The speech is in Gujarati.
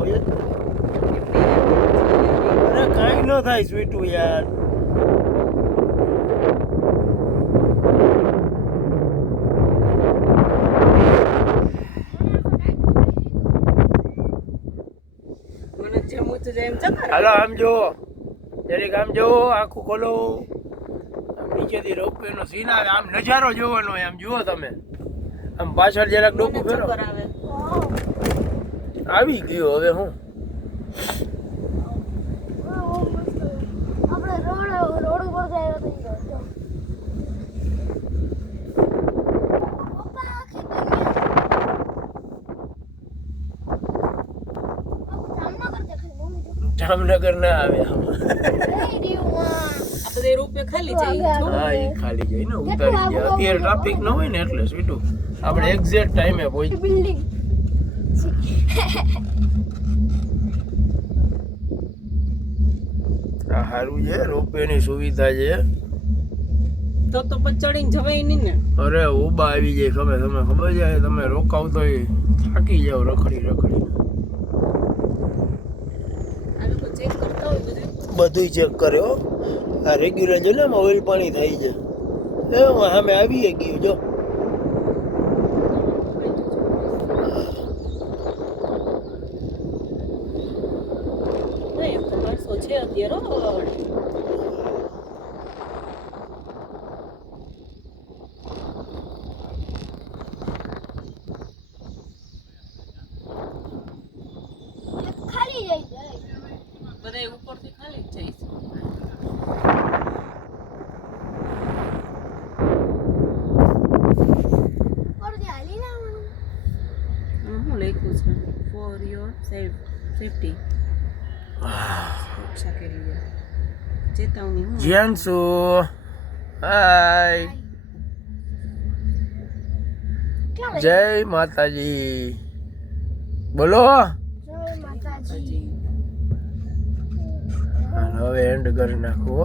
હોય જ ને. અરે કાંઈ ન થાય સ્વીટું યાર. હાલો આમ જો જરીક આમ જો આખું ખોલો. નીચેથી રોપવે નો સીન આવે. આમ નજારો જોવાનો હોય. આમ જુઓ તમે. આમ પાછળ જરાક ડોકું ફેરો. આવી ગયો હવે હું. જામનગર ના આવે. ખાલી જાય. હા એ ખાલી જાય ને ઉતારી જાય. અત્યારે ટ્રાફિક ન હોય ને એટલે સીધું આપણે એક્ઝેક્ટ ટાઈમે પહોંચી. આ સારું છે રોપવે ની સુવિધા છે. તો પછી ચડીને જવાય નહીં ને. અરે ઉબા આવી જાય તમે ખબર જાય. તમે રોકાવ તો થાકી જાવ રખડી. આ લોકો ચેક કરતા હોય બધું ચેક કર્યો. આ રેગ્યુલર જો ને ઓઇલ પાણી થાય છે. સામે આવી ગયું જો. છે અત્યારે ખાલી જાય બધા ઉપરથી ખાલી જ જાય છે. હું લખ્યું છે ફોર યોર સેફટી. ચેતવણી હું જ્યાંશુ હાય જય માતાજી બોલો. જય માતાજી. હવે એન્ડ કરી નાખો.